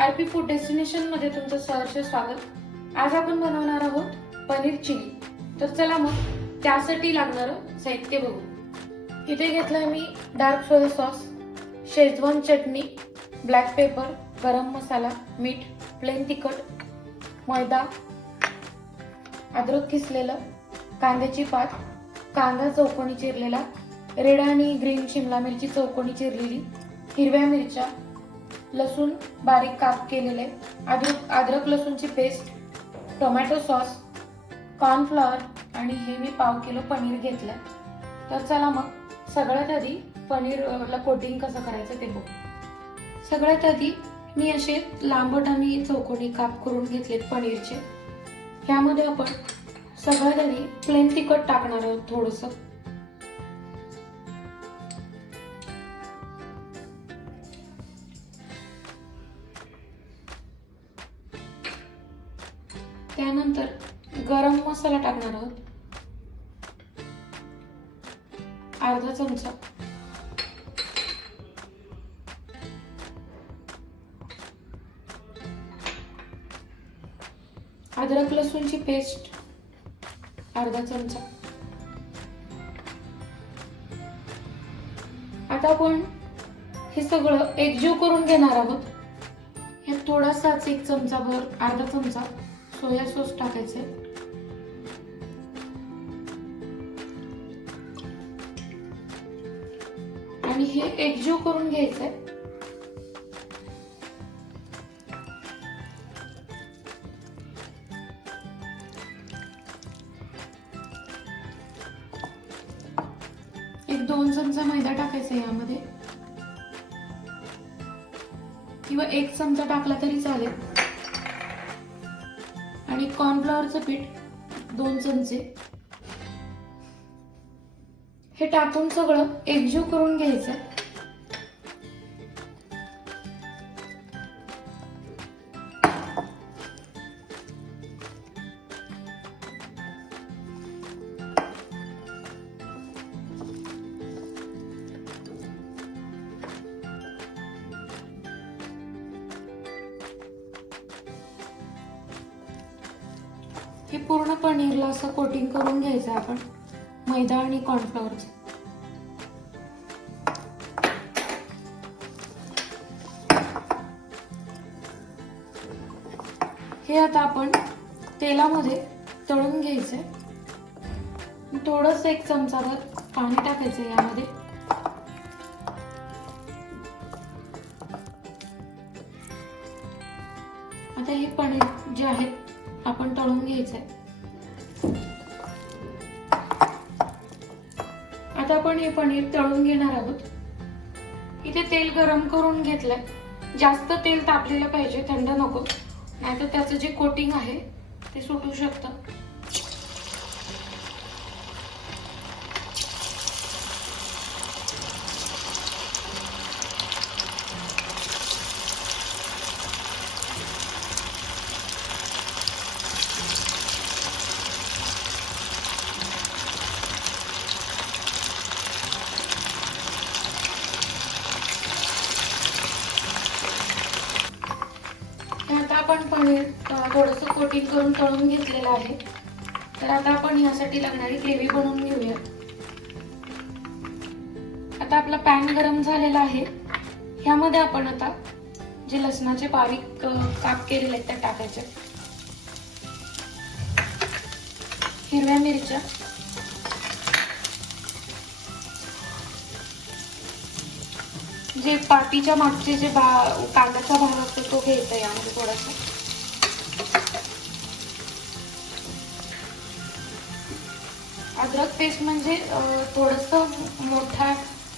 RP food destination मध्ये तुमचं सहर्ष स्वागत. आज आपण बनवणार आहोत पनीर चिली. तर चला मग त्यासाठी लागणारं साहित्य बघू. इथे घेतलंय मी डार्क सोया सॉस, शेजवान चटणी, ब्लॅक पेपर, गरम मसाला, मीठ, प्लेन तिखट, मैदा, अद्रक किसलेलं, कांद्याची पात, कांदा चौकोनी चिरलेला, रेड आणि ग्रीन शिमला मिरची चौकोनी चिरलेली, हिरव्या मिरच्या, लसूण बारीक काप केलेले, अद्रक लसूणची पेस्ट, टोमॅटो सॉस, कॉर्नफ्लॉवर आणि हे मी पाव किलो पनीर घेतलंय. तर चला मग सगळ्यात आधी पनीरला कोटिंग कसं करायचं ते बघू. सगळ्यात आधी मी असे लांबट आणि चौकोनी काप करून घेतलेत पनीरचे. ह्यामध्ये आपण सगळ्यात आधी प्लेन तिखट टाकणार आहोत थोडंसं. त्यानंतर गरम मसाला टाकणार आहोत अर्धा चमचा. अद्रक लसूणची पेस्ट अर्धा चमचा. आता आपण हे सगळं एकजीव करून घेणार आहोत. हे थोडासाच एक चमचा भर अर्धा चमचा सोया सॉस टाकायचे आणि हे एकजीव करून घ्यायचंय. एक 2 चमचा मैदा टाकायचा यामध्ये किंवा 1 चमचा टाकला तरी चालेल. आणि कॉर्नफ्लॉवरचं पीठ 2 चमचे. हे टाकून सगळं एकजीव करून घ्यायचं. हे पूर्ण पनीरला असं कोटिंग करून घ्यायचं आपण मैदा आणि कॉर्नफ्लॉवरचं. हे आता आपण तेलामध्ये तळून घ्यायचंय. थोडंसं 1 चमचाभर पाणी टाकायचं यामध्ये. आता हे पनीर जे आहे आपण तळून घ्यायचंय. आता आपण हे पनीर तळून घेणार आहोत. इथे तेल गरम करून घेतलंय. जास्त तेल तापलेलं पाहिजे, थंड नको, नाहीतर त्याचं जे कोटिंग आहे ते सुटू शकतं. आता आपण पनीर थोडंसं कोटिंग करून तळून घेतलेलं आहे. तर आता आपण यासाठी लागणारी ग्रेव्ही बनवून घेऊया. आता आपला पॅन गरम झालेला आहे. ह्यामध्ये आपण आता जे लसणाचे बारीक काप केलेले आहेत ते टाकायचे. हिरव्या मिरच्या, जे पातीच्या मागचे जे कांद्याचा भाग असतो तो घ्यायचा यामध्ये थोडासा. अद्रक पेस्ट म्हणजे थोडंसं मोठ्या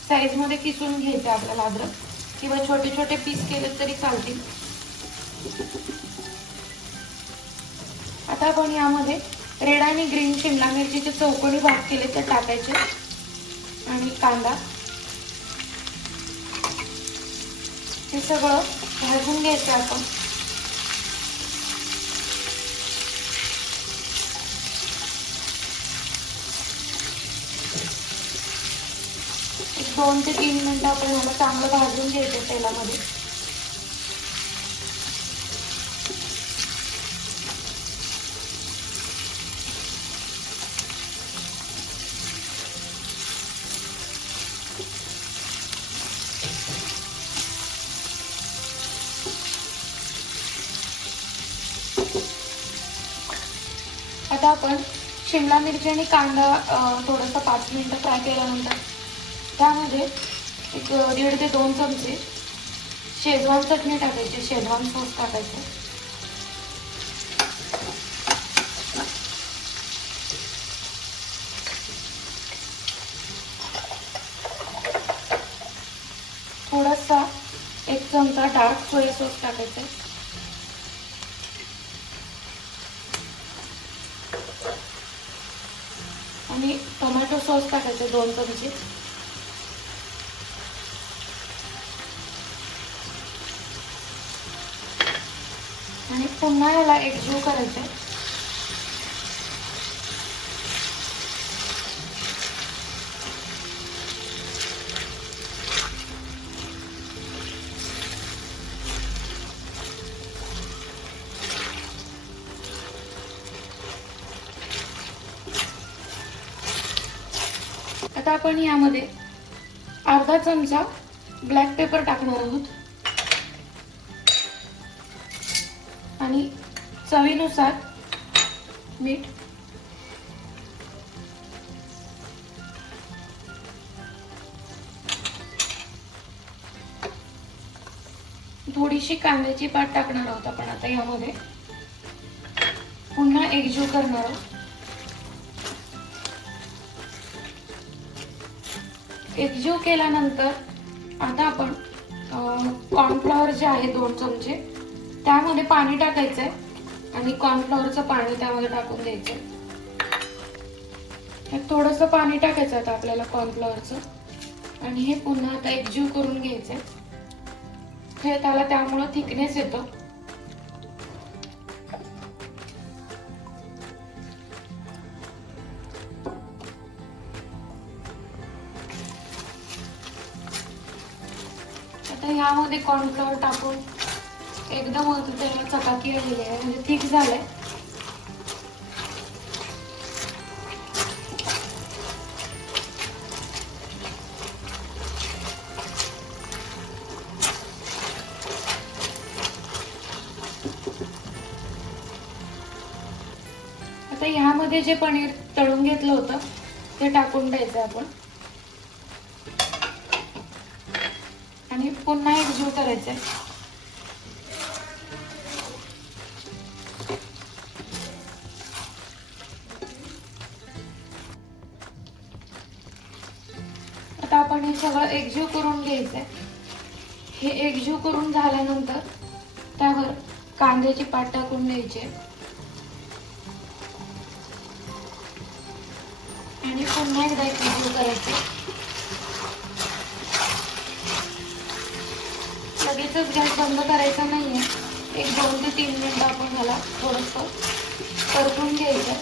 साईज मध्ये किसून घ्यायचं आपल्याला अद्रक, किंवा छोटे छोटे पीस केले तरी चालतील. आता आपण यामध्ये रेड आणि ग्रीन शिमला मिरचीचे चौकोनी भाग केले ते टाकायचे आणि कांदा. हे सगळं भाजून घ्यायचं आपण. एक 2 ते 3 मिनिटं आपण ह्याला चांगलं भाजून घ्यायचं तेलामध्ये. आता आपण शिमला मिरची आणि कांदा थोडंसं 5 मिनिटं फ्राय केल्यानंतर त्यामध्ये एक 1.5 ते 2 चमचे शेजवान चटणी टाकायची, शेजवान सॉस टाकायचं. थोडासा 1 चमचा डार्क सोया सॉस टाकायचा. आणि टोमॅटो सॉस टाकायचं 2 चमचे. आणि पुन्हा याला एकजीव करायचं. आता आपण यामध्ये अर्धा चमचा ब्लॅक पेपर टाकणार आहोत आणि चवीनुसार मीठ. थोडीशी कांद्याची पात टाकणार आहोत आपण आता यामध्ये. पुन्हा एकजीव करणार आहोत. एकजीव केल्यानंतर आता आपण कॉर्नफ्लॉवर जे आहे 2 चमचे त्यामध्ये पाणी टाकायचंय आणि कॉर्नफ्लॉवरचं पाणी त्यामध्ये टाकून द्यायचंय. थोडंसं पाणी टाकायचं आता आपल्याला कॉर्नफ्लॉवरचं आणि हे पुन्हा आता एकजीव करून घ्यायचंय. हे त्याला त्यामुळे थिकनेस येतो. आता यामध्ये कॉर्नफ्लॉवर टाकून एकदम त्याला चपाती आलेली आहे, म्हणजे थिक झालंय. आता ह्यामध्ये जे पनीर तळून घेतलं होतं ते टाकून द्यायचं आपण आणि पुन्हा एकजीव करायचंय. आता आपण हे सगळं एकजीव करून घ्यायचंय. हे एकजीव करून झाल्यानंतर त्यावर कांद्याची पात टाकून द्यायची आणि पुन्हा एकदा एकजीव करायचे. लगेचच गॅस बंद करायचा नाहीये. 1-2 ते 3 मिनिटं आपण ह्याला थोडंसं परतून घ्यायचं.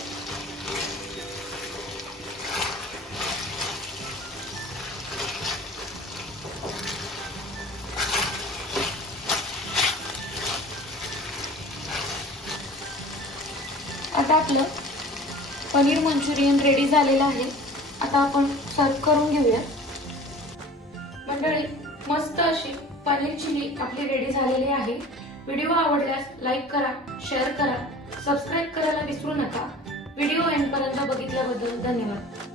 आता आपलं पनीर मंचुरियन रेडी झालेलं आहे. आता आपण सर्व करून घेऊया. मंडळी, मस्त अशी पनीर चिली आपली रेडी झालेली आहे. व्हिडिओ आवडल्यास लाईक करा, शेअर करा, सबस्क्राईब करायला विसरू नका. व्हिडिओ एंडपर्यंत बघितल्याबद्दल धन्यवाद.